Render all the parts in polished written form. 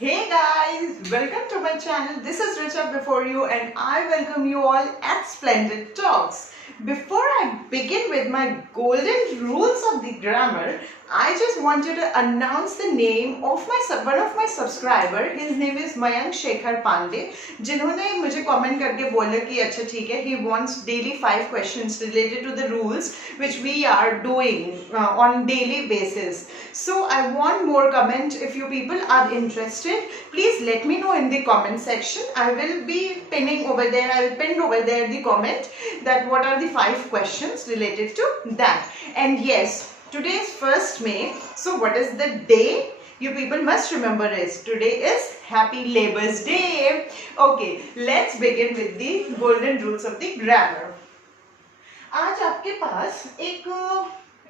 Hey guys, welcome to my channel. This is Richa before you and I welcome you all at Splendid Talks. Before I begin with my golden rules of the grammar, I just wanted to announce the name of one of my subscriber. His name is Mayank Shekhar Pandey, जिन्होंने मुझे comment करके बोला कि अच्छा ठीक है, he wants daily 5 questions related to the rules which we are doing on daily basis. So I want more comment. If you people are interested, please let me know in the comment section. I will be pinning over there. I will pin over there the comment that what are the 5 questions related to that. And yes, today is 1st May. So what is the day? You people must remember is today is Happy Labour's Day. Okay, let's begin with the golden rules of the grammar. आज आपके पास एक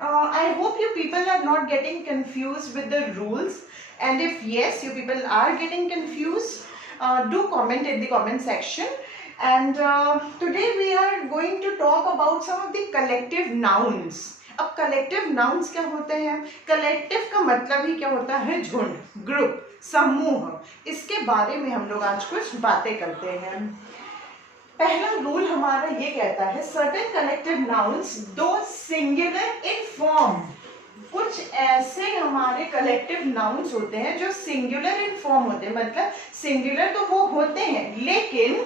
I hope you people are not getting confused with the rules, and if yes, you people are getting confused, do comment in the comment section. And today we are going to talk about some of the collective nouns. अब collective nouns क्या होते हैं? Collective का मतलब ही क्या होता है? झुंड, ग्रुप, समूह. इसके बारे में हम लोग आज कुछ बातें करते हैं. पहला रूल हमारा ये कहता है सर्टेन कलेक्टिव नाउन्स दो सिंगुलर इन फॉर्म. कुछ ऐसे हमारे कलेक्टिव नाउन्स होते हैं जो सिंगुलर इन फॉर्म होते हैं. मतलब सिंगुलर तो वो होते हैं लेकिन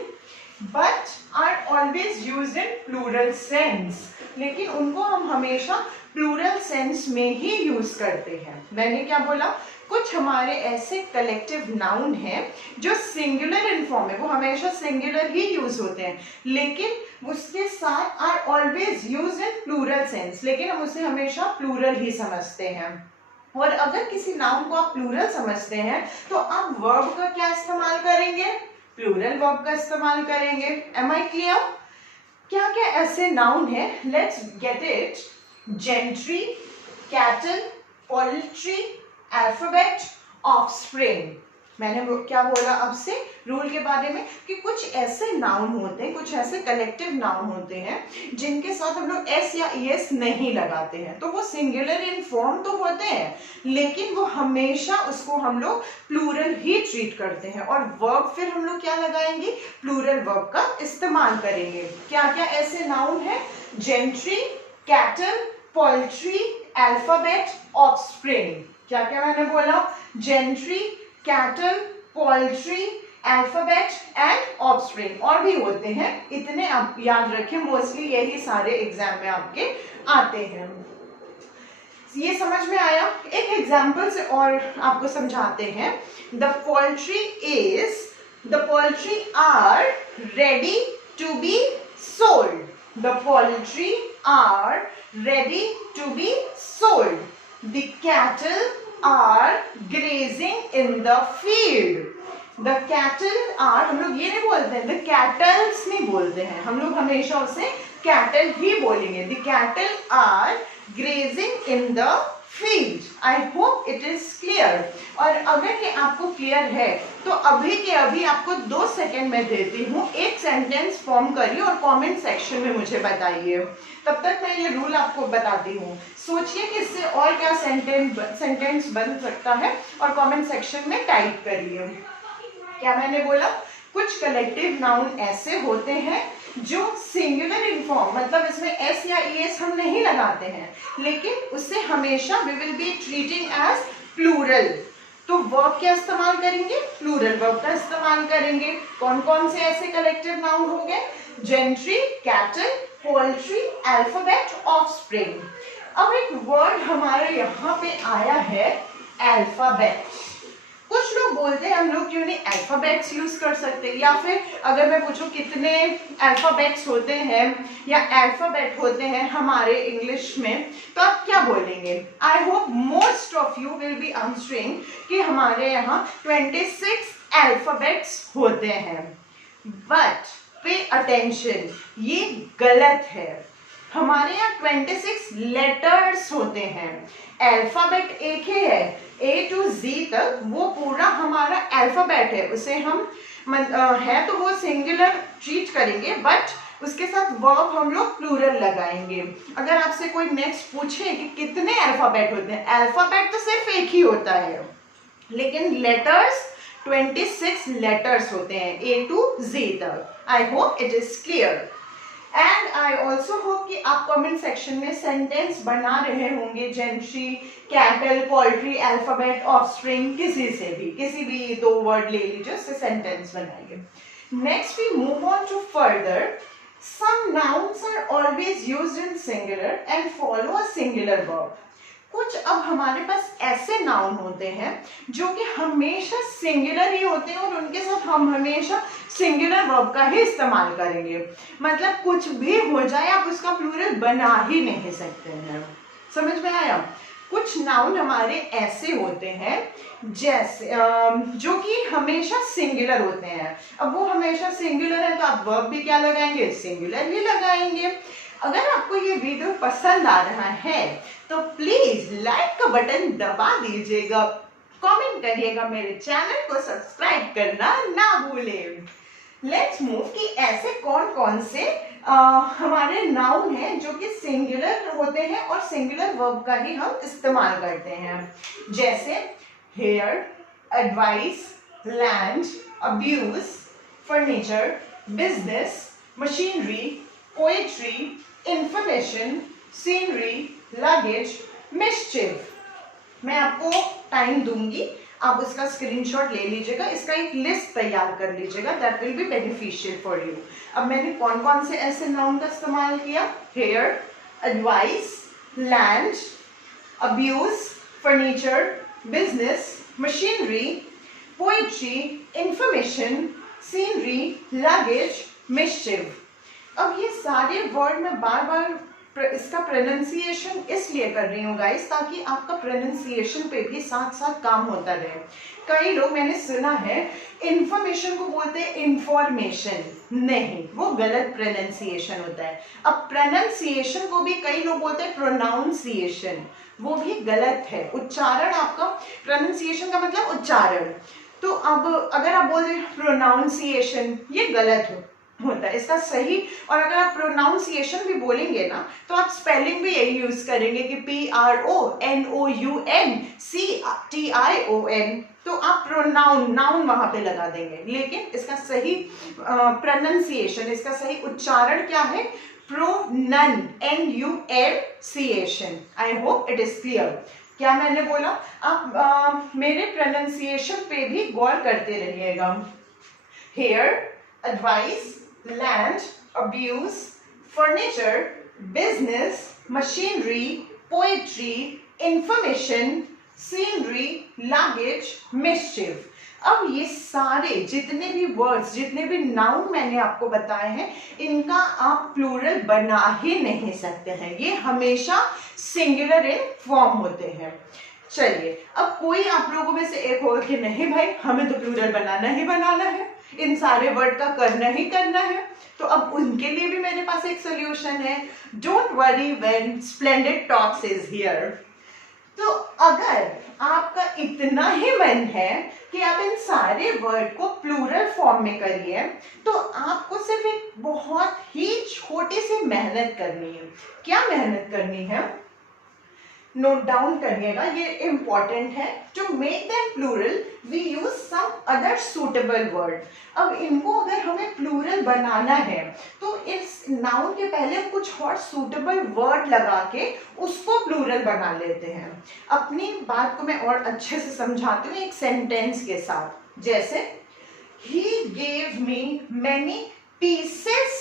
but are always used in plural sense. लेकिन उनको हम हमेशा प्लूरल सेंस में ही यूज करते हैं. मैंने क्या बोला? कुछ हमारे ऐसे कलेक्टिव नाउन हैं जो सिंगुलर इन फॉर्म है, वो हमेशा सिंगुलर ही यूज होते हैं लेकिन उसके साथ are always use in plural sense. लेकिन हम उसे हमेशा प्लूरल ही समझते हैं. और अगर किसी नाउन को आप प्लूरल समझते हैं तो आप वर्ब का क्या इस्तेमाल करेंगे? प्लूरल वर्ब का इस्तेमाल करेंगे. Am I clear? क्या क्या ऐसे नाउन है? Let's get it. Gentry, cattle, poultry, alphabet, offspring. मैंने क्या बोला आपसे रूल के बारे में कि कुछ ऐसे नाउन होते हैं, कुछ ऐसे कलेक्टिव नाउन होते हैं जिनके साथ हम लोग एस या ईएस नहीं लगाते हैं. तो वो सिंगुलर इन फॉर्म तो होते हैं लेकिन वो हमेशा उसको हम लोग प्लूरल ही ट्रीट करते हैं. और वर्ब फिर हम लोग क्या लगाएंगे? प्लूरल वर्ब का इस्तेमाल करेंगे. क्या क्या ऐसे नाउन है? Gentry, cattle, poultry, alphabet, offspring. क्या क्या मैंने बोला? Gentry, cattle, poultry, alphabet and offspring. और भी होते हैं, इतने आप याद रखें. मोस्टली यही सारे एग्जाम में आपके आते हैं. ये समझ में आया? एक एग्जाम्पल से और आपको समझाते हैं. The poultry are ready to be sold. The poultry are ready to be sold. The cattle are grazing in the field. The cattle are, हम लोग ये नहीं बोलते हैं, the cattles नहीं बोलते हैं, हम लोग हमेशा उसे cattle ही बोलेंगे. The cattle are grazing in the field. I hope it is clear. और अगर ये आपको क्लियर है तो अभी के अभी आपको 2 सेकेंड में देती हूँ. एक सेंटेंस फॉर्म करिए और कमेंट सेक्शन में मुझे बताइए. तब तक मैं ये रूल आपको बताती हूँ. सोचिए कि इससे और क्या सेंटेंस बन सकता है और कमेंट सेक्शन में टाइप करिए. क्या मैंने बोला? कुछ कलेक्टिव नाउन ऐसे होते हैं जो सिंगुलर इन फॉर्म, मतलब इसमें एस या ईएस हम नहीं लगाते हैं लेकिन उससे हमेशा we will be treating as plural. तो वर्ब क्या इस्तेमाल करेंगे? प्लूरल वर्ब का इस्तेमाल करेंगे. कौन कौन से ऐसे कलेक्टिव नाउन हो गए? Gentry, cattle, poultry, alphabet, offspring. अब एक वर्ड हमारे यहाँ पे आया है अल्फाबेट. कुछ लोग बोलते हैं हम लोग क्यों नहीं अल्फाबेट्स यूज कर सकते, या फिर अगर मैं पूछूं कितने अल्फाबेट्स होते हैं या अल्फाबेट होते हैं हमारे इंग्लिश में, तो आप क्या बोलेंगे? I hope most of you will be answering कि हमारे यहाँ 26 अल्फाबेट्स होते हैं. बट पे अटेंशन, ये गलत है. हमारे यहाँ 26 लेटर्स होते हैं. अल्फाबेट एक ही है, ए टू जी तक वो पूरा हमारा अल्फाबेट है. उसे हम है तो वो सिंगुलर ट्रीट करेंगे बट उसके साथ वर्ब हम लोग प्लूरल लगाएंगे. अगर आपसे कोई नेक्स्ट पूछे कि कितने अल्फाबेट होते हैं, अल्फाबेट तो सिर्फ एक ही होता है लेकिन लेटर्स 26 लेटर्स होते हैं A to Z तक। I hope it is clear and I also hope कि आप कमेंट सेक्शन में सेंटेंस बना रहे होंगे, gentry, cattle, poultry, alphabet, offspring, किसी भी 2 वर्ड ले लीजिए, उससे सेंटेंस बनाइए। Next we move on to further. Some nouns are always used in singular and follow a singular verb. कुछ अब हमारे पास ऐसे नाउन होते हैं जो कि हमेशा सिंगुलर ही होते हैं और उनके साथ हम हमेशा सिंगुलर वर्ब का ही इस्तेमाल करेंगे। मतलब कुछ भी हो जाए आप उसका प्लूरल बना ही नहीं सकते हैं। समझ में आया? कुछ नाउन हमारे ऐसे होते हैं जैसे जो कि हमेशा सिंगुलर होते हैं। अब वो हमेशा सिंगुलर है तो आप वर्ब भी क्या लगाएंगे? सिंगुलर ही लगाएंगे। अगर आपको ये वीडियो पसंद आ रहा है तो प्लीज लाइक का बटन दबा दीजिएगा, कमेंट करिएगा, मेरे चैनल को सब्सक्राइब करना ना भूलें। लेट्स मूव कि ऐसे कौन कौन से हमारे नाउन हैं जो कि सिंगुलर होते हैं और सिंगुलर वर्ब का ही हम इस्तेमाल करते हैं। जैसे hair, advice, land, abuse, furniture, business, machinery, poetry, information, scenery, luggage, mischief. मैं आपको टाइम दूंगी, आप उसका स्क्रीनशॉट ले लीजिएगा, इसका एक लिस्ट तैयार कर लीजिएगा, that will be beneficial for you. अब मैंने कौन कौन से ऐसे नाउन का इस्तेमाल किया? Hair, advice, land, abuse, furniture, business, machinery, poetry, information, scenery, luggage, mischief. अब ये सारे वर्ड मैं बार बार इसका प्रोनाउंसिएशन इसलिए कर रही हूँ गाइस, ताकि आपका प्रोनाउंसिएशन पे भी साथ साथ काम होता रहे। कई लोग, मैंने सुना है, इंफॉर्मेशन को बोलते हैं इंफॉर्मेशन, नहीं, वो गलत प्रोनाउंसिएशन होता है। अब प्रोनाउंसिएशन को भी कई लोग बोलते हैं प्रोनाउंसिएशन, वो भी गलत है। उच्चारण आपका, प्रोनाउंसिएशन का मतलब उच्चारण। तो अब अगर आप बोल रहे प्रोनाउंसिएशन, ये गलत होता है, इसका सही। और अगर आप प्रोनाउंसिएशन भी बोलेंगे ना तो आप स्पेलिंग भी यही यूज करेंगे कि PRONOUNCTION, तो आप नाउन वहां पे लगा देंगे। लेकिन इसका सही प्रोनाउंसिएशन, इसका सही उच्चारण क्या है? NUNCIATION। I hope it is clear. क्या मैंने बोला? आप मेरे प्रोनाउंसिएशन पे भी गौर करते रहिएगा। Hair, advice, land, abuse, furniture, business, machinery, poetry, information, scenery, luggage, mischief। अब ये सारे जितने भी वर्ड्स, जितने भी नाउन मैंने आपको बताए हैं, इनका आप प्लूरल बना ही नहीं सकते हैं, ये हमेशा सिंगुलर इन फॉर्म होते हैं। चलिए, अब कोई आप लोगों में से एक होगा कि नहीं भाई, हमें तो प्लूरल बनाना ही बनाना है, इन सारे वर्ड का करना ही करना है। तो अब उनके लिए भी मेरे पास एक सोल्यूशन है। Don't worry when splendid talks is here. तो अगर आपका इतना ही मन है कि आप इन सारे वर्ड को प्लूरल फॉर्म में करिए, तो आपको सिर्फ एक बहुत ही छोटी सी मेहनत करनी है। क्या मेहनत करनी है? नोट डाउन करिएगा, ये इंपॉर्टेंट है। To make them plural we use some other suitable word. अब इनको अगर हमें प्लूरल बनाना है तो इस नाउन के पहले हम कुछ और सुटेबल वर्ड लगा के उसको प्लूरल बना लेते हैं। अपनी बात को मैं और अच्छे से समझाती हूँ एक सेंटेंस के साथ। जैसे he gave me many pieces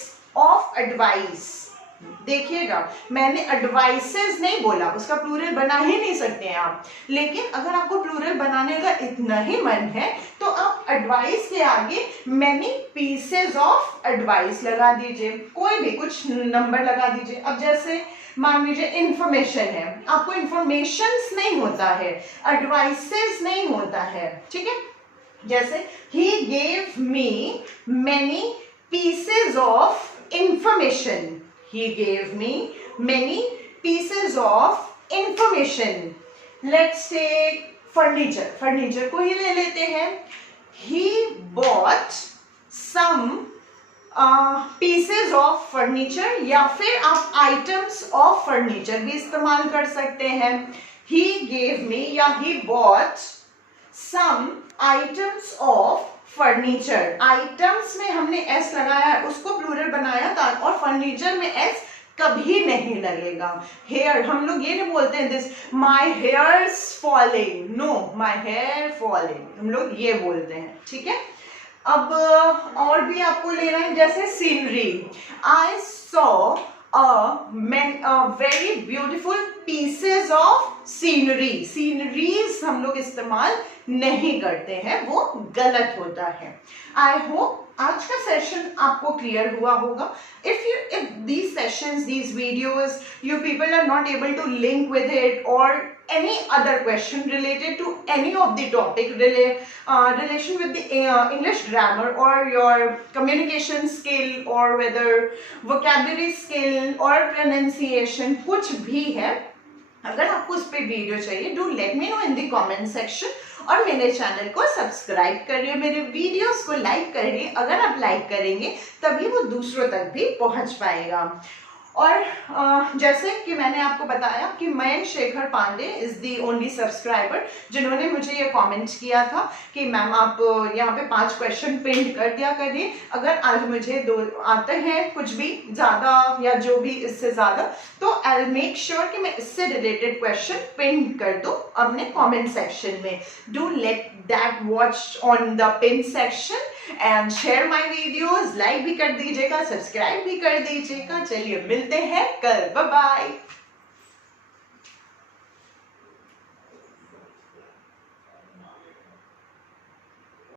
of advice। देखिएगा, मैंने एडवाइसेस नहीं बोला, उसका प्लूरल बना ही नहीं सकते हैं आप। लेकिन अगर आपको प्लूरल बनाने का इतना ही मन है तो आप एडवाइस के आगे मैनी पीसेस ऑफ एडवाइस लगा दीजिए, कोई भी कुछ नंबर लगा दीजिए। अब जैसे मान लीजिए इंफॉर्मेशन है, आपको इंफॉर्मेशंस नहीं होता है, एडवाइसेस नहीं होता है, ठीक है। जैसे he gave me many pieces of information। He gave me many pieces of information। Let's take furniture। furniture को ही ले लेते हैं। He bought some pieces of furniture, या फिर आप items of furniture भी इस्तेमाल कर सकते हैं। He gave me या he bought some items of furniture. Items में हमने एस लगाया है, उसको प्लूरल बनाया था, और फर्नीचर में एस कभी नहीं लगेगा। हेयर, हम लोग ये नहीं बोलते हैं this my hairs falling, no, my hair falling, हम लोग ये बोलते हैं, ठीक है। अब और भी आपको लेना है, जैसे scenery, I saw very beautiful pieces of scenery. Sceneries हम लोग इस्तेमाल नहीं करते हैं, वो गलत होता है। आई होप आज का सेशन आपको क्लियर हुआ होगा। if these sessions, these videos, you people are not able to link with it, or any other question related to any of the topic relation with the English grammar or your communication skill, or whether vocabulary skill or pronunciation, कुछ भी है, अगर आपको उस पर video चाहिए, do let me know in the comment section, और मेरे चैनल को सब्सक्राइब करिए, मेरे वीडियोस को लाइक करिए। अगर आप लाइक करेंगे तभी वो दूसरों तक भी पहुंच पाएगा। और जैसे कि मैंने आपको बताया कि Mayank Shekhar Pandey is the only subscriber जिन्होंने मुझे ये कमेंट किया था कि मैम आप यहाँ पे 5 क्वेश्चन प्रिंट कर दिया करिए। अगर आज मुझे 2 आते हैं, कुछ भी ज़्यादा या जो भी इससे ज़्यादा, तो आई विल मेक श्योर कि मैं इससे रिलेटेड क्वेश्चन प्रिंट कर दूँ अपने कॉमेंट सेक्शन में। Do let that watch on the pin section and share my videos, like भी कर दीजिएगा, सब्सक्राइब भी कर दीजिएगा। चलिए मिलते हैं कल, बाय बाय।